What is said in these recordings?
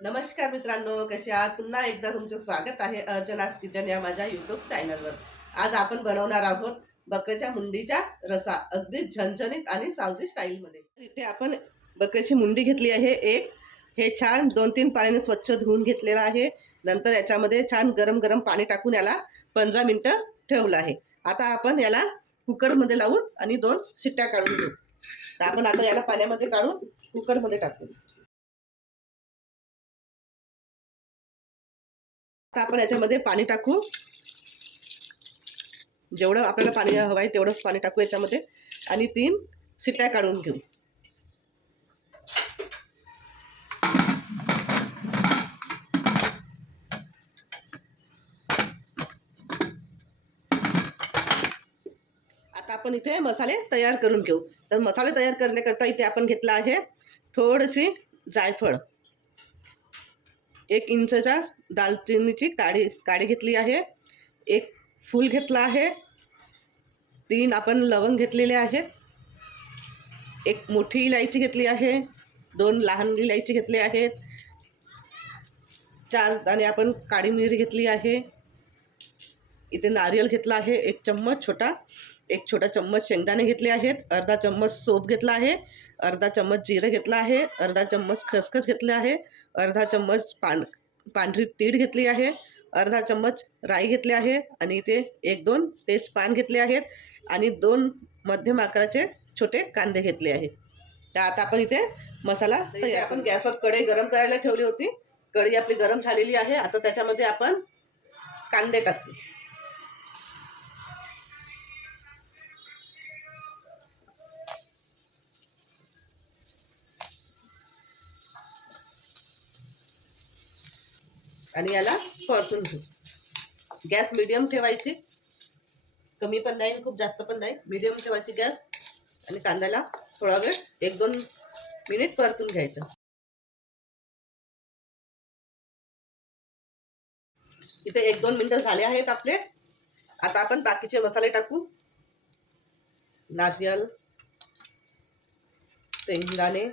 नमस्कार मित्रांनो, कसे आहात? पुन्हा एकदा तुमचं स्वागत आहे अर्चनास किचन या माझ्या यूट्यूब चॅनलवर. आज आपण बनवणार आहोत बकऱ्याच्या मुंडीचा रसा, अगदी झणझणीत आणि सावजी स्टाईलमध्ये. इथे आपण बकऱ्याची मुंडी घेतली आहे एक. हे छान 2-3 पाण्याने स्वच्छ धुवून घेतलेलं आहे. नंतर याच्यामध्ये छान गरम गरम पाणी टाकून याला 15 मिनिटं ठेवलं आहे. आता आपण याला कुकरमध्ये लावून आणि 2 शिट्ट्या काढून घेऊ. तर आपण आता याला पाण्यामध्ये काढून कुकरमध्ये टाकू. आता आपण याच्यामध्ये पाणी टाकू. जेवढं आपल्याला पाणी हवं आहे तेवढंच पाणी टाकू याच्यामध्ये आणि 3 शिट्ट्या काढून घेऊ. आता आपण इथे मसाले तयार करून घेऊ. तर मसाले तयार करण्याकरता इथे आपण घेतला आहे थोडीशी जायफळ, 1 इंचच्या दालचिनीची काडी घेतली आहे, 1 फूल घेतला आहे, 3 आपण लवंग घेतलेले आहेत, 1 मोठी इलायची घेतली आहे, 2 लहान इलायची घेतले आहेत, 4 दाणे आपण काळी मिरी घेतली आहे. इथे नारियल घेतला आहे 1 चम्मच छोटा, 1 छोटा चम्मच शेंगदाणे घेतले आहेत, अर्धा चम्मच सोप घेतला आहे, अर्धा चम्मच जिरं घेतला आहे, अर्धा चम्मच खसखस घेतले आहे, अर्धा चम्मच पांढरी तीळ घेतली आहे, अर्धा चम्मच राई घेतले आहे आणि इथे 1-2 तेजपान घेतले आहेत आणि 2 मध्यम आकाराचे छोटे कांदे घेतले आहेत. तर आता आपण इथे मसाला तयार. आपण गॅसवर कढई गरम करायला ठेवली होती. कढई आपली गरम झालेली आहे. आता त्याच्यामध्ये आपण कांदे टाकू. आणि याला परतून घेऊ. गॅस मीडियम ठेवायची, कमी पण नाही खूप जास्त पण नाही, मीडियम ठेवायची गॅस. आणि कांद्याला थोडा वेळ 1-2 मिनिट परतून घ्यायचं. इथे 1-2 मिनिटं झाले आहेत आपले. आता आपण बाकीचे मसाले टाकू. नारियल, शेंगदाणे,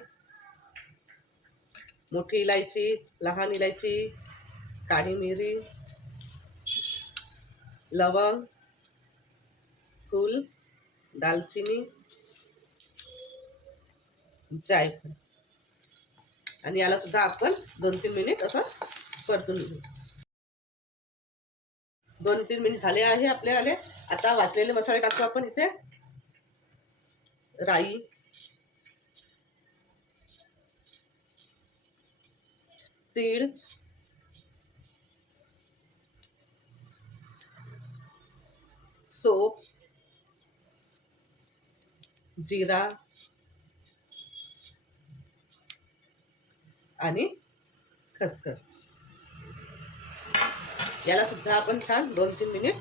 मोठी इलायची, लहान इलायची, काळी मिरी, लवंग, फूल, दालचिनी, जायफळ आणि याला सुद्धा आपण 2-3 मिनिट असं परतून घेऊ. 2-3 मिनिट झाले आहे आपले आले. आता वाटलेले मसाले टाकू आपण. इथे राई, तीळ, सोप, जिरा आणि खसखस. याला सुद्धा आपण छान 2-3 मिनिट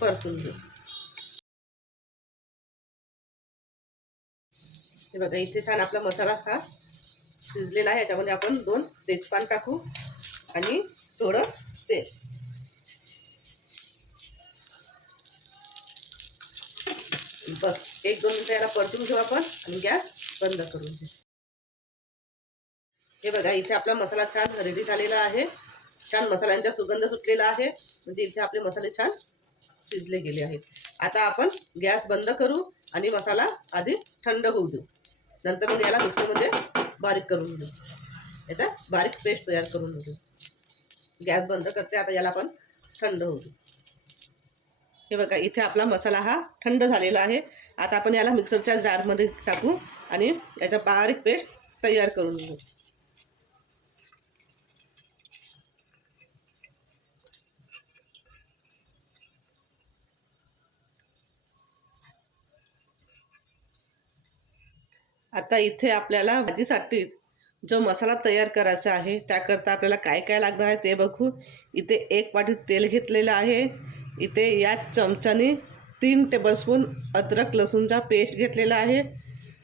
परतून घेऊ. हे बघा इथे छान आपला मसाला हा शिजलेला आहे. याच्यामध्ये आपण 2 तेजपान टाकू आणि थोडं तेल. बस 1-2 मिनिटं याला परतून घेऊ आपण आणि गॅस बंद करून घेऊ. हे बघा इथे आपला मसाला छान रेडी झालेला आहे. छान मसाल्यांचा सुगंध सुटलेला आहे. म्हणजे इथे आपले मसाले छान शिजले गेले आहेत. आता आपण गॅस बंद करू आणि मसाला आधी थंड होऊ देऊ. नंतर मग याला मिक्सरमध्ये बारीक करून घेऊ. याचा बारीक पेस्ट तयार करून घेऊ. गॅस बंद करते. आता याला आपण थंड होऊ देऊ. हे बघा इथे आपला मसाला हा थंड झालेला आहे. आता आपण याला मिक्सरच्या जारमध्ये टाकू आणि याचा बारीक पेस्ट तयार करून घेऊ. आता इथे आपल्याला भाजीसाठी जो मसाला तयार करायचा आहे त्याकरता आपल्याला काय काय लागणार आहे ते बघू. इथे 1 वाटी तेल घेतलेलं आहे. इथे या चमच्याने 3 टेबलस्पून अद्रक लसूणचा पेस्ट घेतलेला आहे.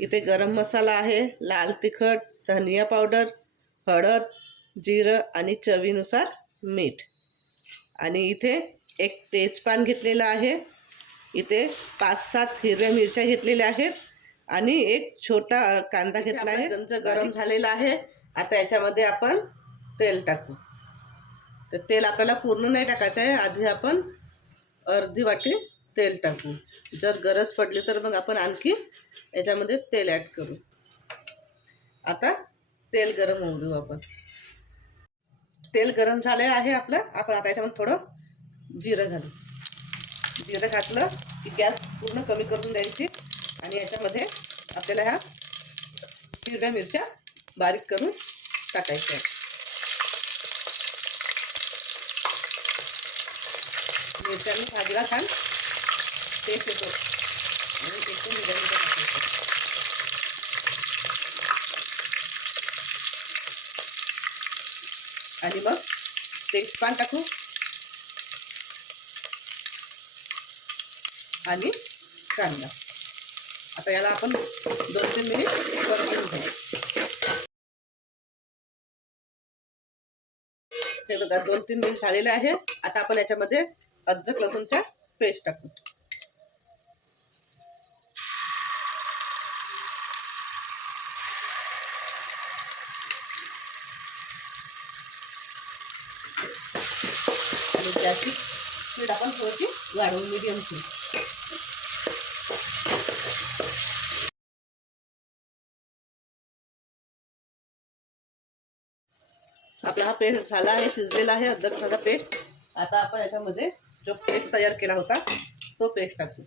इथे गरम मसाला आहे, लाल तिखट, धनिया पावडर, हळद, जिरं आणि चवीनुसार मीठ. आणि इथे 1 तेजपान घेतलेला आहे. इथे 5-7 हिरव्या मिरच्या घेतलेल्या आहेत आणि 1 छोटा कांदा घेतला आहे. गंज गरम झालेला आहे. आता याच्यामध्ये आपण तेल टाकू. तर तेल आपल्याला पूर्ण नाही टाकायचं आहे, आधी आपण अर्धी वाटी तेल टाकू. जर गरज पडली तर मग आपण आणखी याच्यामध्ये तेल ॲड करू. आता तेल गरम होऊ देऊ आपण. तेल गरम झाले आहे आपलं. आपण आता याच्यामध्ये थोडं जिरं घालू. जिरं घातलं की गॅस पूर्ण कमी करून द्यायची आणि याच्यामध्ये आपल्याला ह्या हिरव्या मिरच्या बारीक करून टाकायच्या. मिरच्यांनी भाजीला छान टेस्ट येतो आणि एकदम हिरव्या मिरच्या टाकायच्या. आणि मग तेजपान टाकू आणि कांदा. आता याला आपण 2-3 मिनिट परतून घेऊ. हे बघा 2-3 मिनिट झालेले आहे. आता आपण याच्यामध्ये अद्रक लसूणच्या पेस्ट टाकू. आणि त्याची स्पीड आपण थोडीशी वाढवून मीडियम ठेवू. आपला हा पेस्ट झाला आहे, शिजलेला आहे अद्रकचा पेस्ट. आता आपण याच्यामध्ये जो पेस्ट तयार केला होता तो पेस्ट टाकू.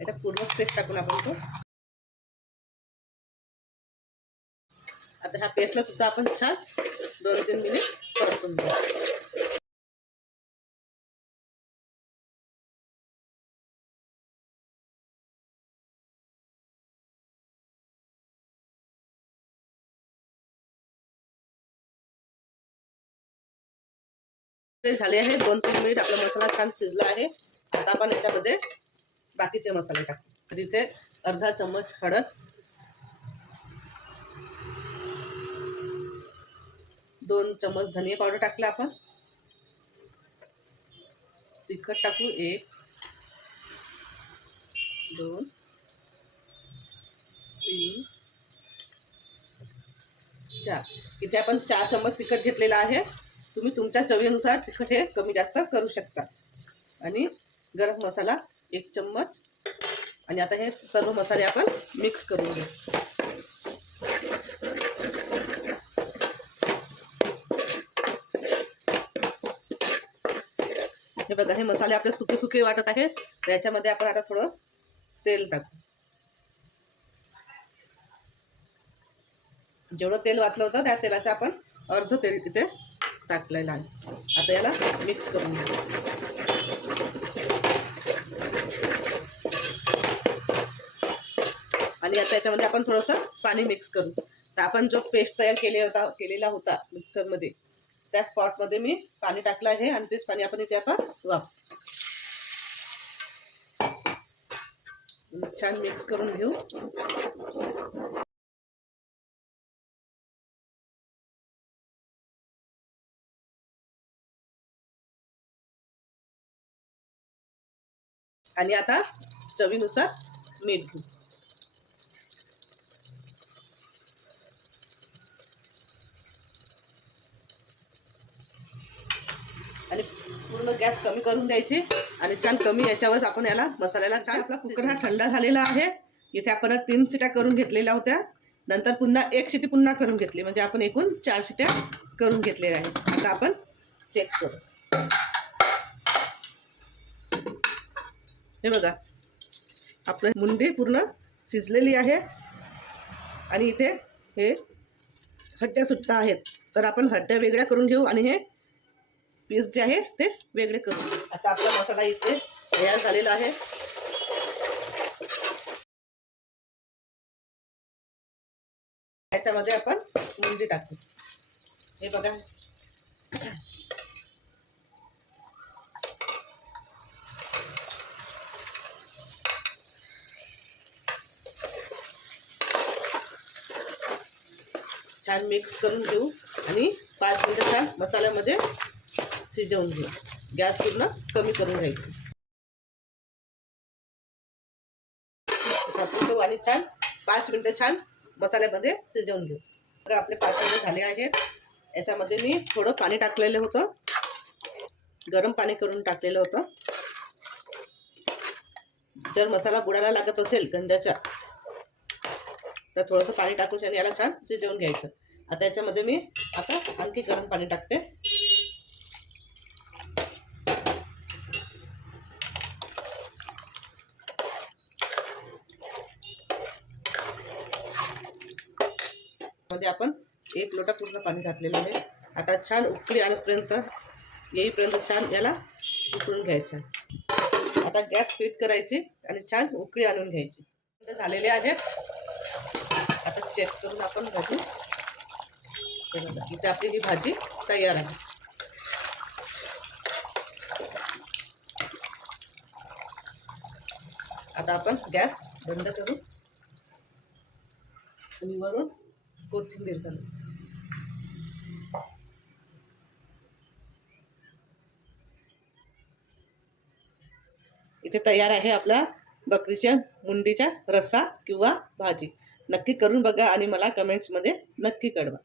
याच्यात पूर्ण पेस्ट टाकून आपण तो आता ह्या पेस्टला सुद्धा आपण छान 2-3 मिनिट परतून घेऊ. झाले आहे 2-3 मिनिट. आपला मसाला छान शिजला आहे. आता आपण याच्यामध्ये बाकीचे मसाले टाकू. तर इथे अर्धा चम्मच हळद, 2 चम्मच धनिया पावडर टाकला आपण. तिखट टाकू 1, 2, 3, 4. इथे आपण 4 चम्मच तिखट घेतलेला आहे. तुम्ही तुमच्या चवीनुसार तिखट हे कमी जास्त करू शकता. आणि गरम मसाला 1 चम्मच. आणि आता हे सर्व मसाले आपण मिक्स करून घेऊ. हे बघा हे मसाले आपले सुके सुके वाटत आहे. याच्यामध्ये आपण आता थोडं तेल टाकू. जेवढं तेल वाचलं होतं त्या तेलाचं आपण अर्ध तेल तिथे टाकलेलं आहे. आता याला मिक्स करून घेऊ. आणि आता याच्यामध्ये आपण थोडंसं पाणी मिक्स करू. तर आपण जो पेस्ट तयार केलेला होता मिक्सरमध्ये त्या स्पॉटमध्ये मी पाणी टाकलं आहे आणि तेच पाणी आपण इथे आता वापरू. छान मिक्स करून घेऊ. आणि आता चवीनुसार मीठ घेऊ. आणि पूर्ण गॅस कमी करून द्यायची आणि छान कमी याच्यावर आपण याला मसाल्याला छान. आपला कुकर हा थंड झालेला आहे. इथे आपण 3 शिट्या करून घेतलेल्या होत्या. नंतर पुन्हा 1 शिटी पुन्हा करून घेतली. म्हणजे आपण एकूण 4 शिट्या करून घेतलेल्या आहेत. आता आपण चेक करू. हे बघा आपलं मुंडी पूर्ण शिजलेली आहे आणि इथे हे हड्ड्या सुट्टा आहेत. तर आपण हड्ड्या वेगळ्या करून घेऊ आणि हे पीस जे आहे ते वेगळे करू. आता आपला मसाला इथे तयार झालेला आहे. याच्यामध्ये आपण मुंडी टाकू. हे बघा छान मिक्स करून घेऊ आणि 5 मिनिटं छान मसाल्यामध्ये शिजवून घेऊ. गॅस पूर्ण कमी करून घ्यायची. झाकून ठेवू आणि छान 5 मिनिटं छान मसाल्यामध्ये शिजवून घेऊ. बघा आपले 5 मिनिट झाले आहेत. याच्यामध्ये मी थोडं पाणी टाकलेलं होतं, गरम पाणी करून टाकलेलं होतं. जर मसाला बुडायला लागत असेल गंजाच्या तर थोडंसं पाणी टाकून आणि याला छान शिजवून घ्यायचं. आता याच्यामध्ये मी आता आणखी गरम पाणी टाकते. मध्ये आपण 1 लोटा पूर्ण पाणी घातलेलं आहे. आता छान उकळी येईपर्यंत छान याला उकळून घ्यायचं. आता गॅस स्पीड करायची आणि छान उकळी आणून घ्यायची. झालेले आहेत. आता चेक करून आपण भाजी, इथे आपली ही भाजी तयार आहे. आता आपण गॅस बंद करू आणि वरून कोथिंबीर घालू. इथे तयार आहे आपला बकरीच्या मुंडीचा रस्सा किंवा भाजी. नक्की करून बघा आणि मला कमेंट्समध्ये नक्की कळवा.